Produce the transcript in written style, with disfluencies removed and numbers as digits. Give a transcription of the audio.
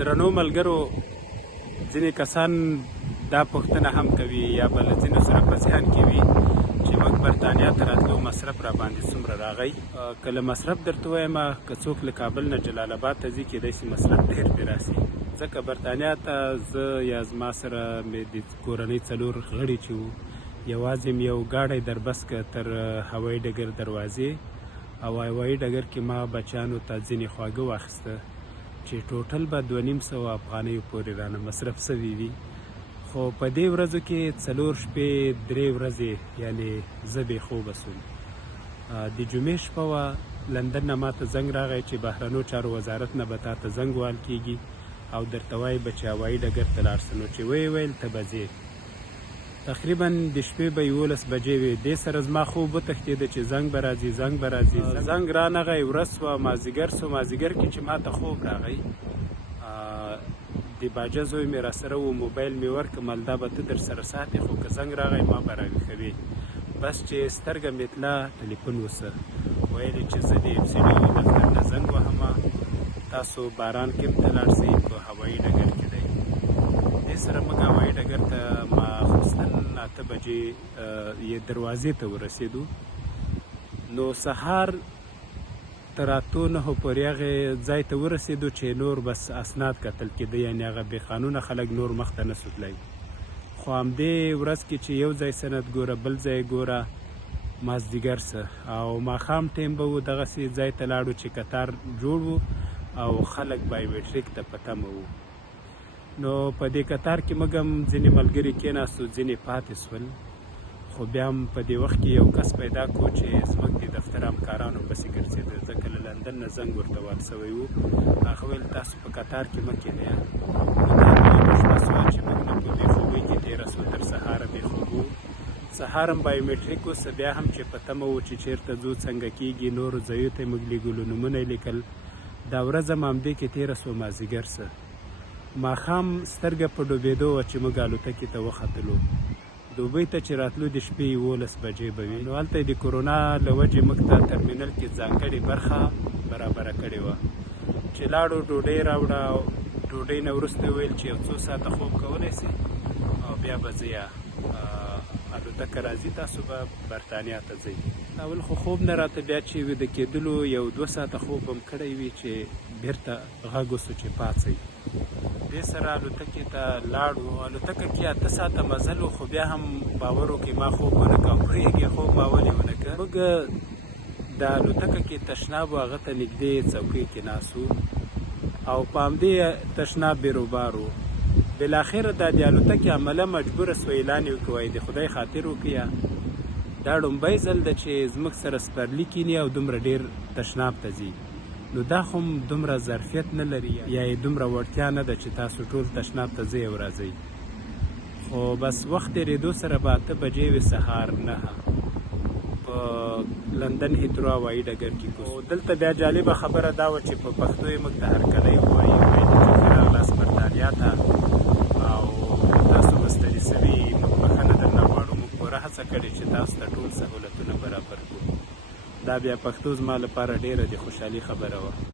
درنو ملګرو ځینې کسان دا پوښتنه هم کوي یا به له ځینو سره په ذهن کې وي چې موږ برطانیا ته راتلو مصرف را باندې څومره راغی. که له مصرف درته ووایم که څوک له کابل نه جلال آباد ته ځي کیدای شي مصرف ډېر پرې راسي، ځکه برطانیا ته زه یا زما سره مې د کورنۍ 4 غړي چې وو یوازې مې یو ګاډی در بس که تر هوایي ډګر دروازې او هوایي ډګر کې ما بچیانو ته ځینې خواږه واخیسته چې ټوټل به 2500 افغانیو پورې رانه مصرف سوي وي. خو په دې ورځو کې 4 شپې 3 ورځې یعنې زه بې خوبه سوم. د جمعې شپه وه، لندن نه ما ته زنګ راغی چې بهرنیو چارو وزارت نه به تا ته زنګ وهل کېږي او درته وایي به چې هوایي ډګر ته لاړ سه. نو چې ویې ویل ته به ځې، تقریبا د شپې به 11 بجې وې. دې سره زما خوب وتښتېده چې زنګ به راځي زنګ به راځي. زنګ رانغی، ورځ سوه، مازدیګر سو. مازدیګر کې چې ما ته خوب راغی، د باجه زوی مې راسره و، موبایل مې ورکړ، مالدا به ته در سره ساتې، خو که زنګ راغی ما به راویښوې. بس چې سترګه مې تله ټلیفون وسه، ویل چې زه د FCDO دفتر نه زنګ وهمه، تاسو باران کیمپ ته لاړ شئ، په هوایي ډګر کې دی. دې سره موږ هوایي ډګر ته ماخوستن 8 بجې یې دروازې ته ورسېدو. نو سهار تر 8-9 پورې هغې ځای ته ورسېدو چې نور بس اسناد کتل کېده، یعنې هغه بې قانونه خلک نور مخته نه سو تللی. خو همدې ورځ کې چې یو ځای سند ګوره بل ځای ګوره، مازدیګر سه او ماښام ټیم به و، دغسې ځای ته لاړو چې کتار جوړ و او خلک بایومټریک ته په تمه وو. نو په دې کتار کې موږ هم ځینې ملګري کېناستو، ځینې پاتې سول. خو بیا هم په دې وخت کې یو کس پیدا کړو چې زموږ د دفتر همکارانو پسې ګرځېده، ځکه له لندن نه زنګ ورته وهل سوی و. هغه ویل تاسو په کتار کې مه کېنئ. نو دا یوه شپه سوه چې موږ نه په بېخوبۍ کې تېره سوه، تر سهاره بېخوب وو. سهار هم بایومټریک وسه، بیا هم چې په تمه وو چې چېرته ځو څنګه کېږي، نورو ځایو ته یې موږ لېږلو، نومونه یې لیکل. دا ورځ هم همدې کې تېره سوه، مازدیګر سه. ماښام سترګه په ډوبېدو وه چې موږ الوتکې ته وختلو. دوبۍ ته چې راتلو د شپې 11 بجې به وي. نو هلته د کرونا له وجې موږ ته ترمینل کې ځانګړې برخه برابره کړې وه چې لاړو ډوډۍ راوړه. او ډوډۍ نه وروسته ویل چې یو څو ساعته خوب کولی سي او بیا به ځئ، الوتکه راځي، تاسو به برطانیا ته ځئ. اول خو خوب نه راته، بیا چې ویده کېدلو 1-2 ساعته خوب هم کړی وي چې بېرته غږ وسو چې پاڅئ. دې سره الوتکې ته لاړو. الوتکه کې 8 ساعته مزل و، خو بیا هم باور وکړئ ما خوب ونه کړ. پوهېږې خوب ما ولې ونه کړ. موږ د الوتکه کې تشناب و، هغه ته نږدې څوکۍ کې ناست وو او په همدې تشناب بېروبار وو. بالاخره دا د الوتکې عمله مجبوره سوه اعلان یې وکړي، د خدای خاطر وکړه. دا لومبی ځل ده چې زموږ سره سپرلي کیني او دومره ډېر تشناب ته ځي. نو دا خو دومره ظرفیت نه لري یا یې دومره وړتیا نه ده چې تاسو ټول تشناب ته ځئ او راځئ. خو بس وخت تېرېدو سره به 8 بجې وې، سهار 9 په لندن هیترو هوایي ډګر کې کوز. دلته بیا جالبه خبره دا وه چې په پښتو یې موږ ته هرکلی ووایي، وایي چې ښه راغلاست برطانیا ته او تاسو به ستړي سوي، موږ بښنه درنه غواړو، موږ پوره هڅه کړې چې تاسو ته ټول سهولتونه برابر کړو. دا بیا پښتو زما لپاره ډېره د خوشحالي خبره وه.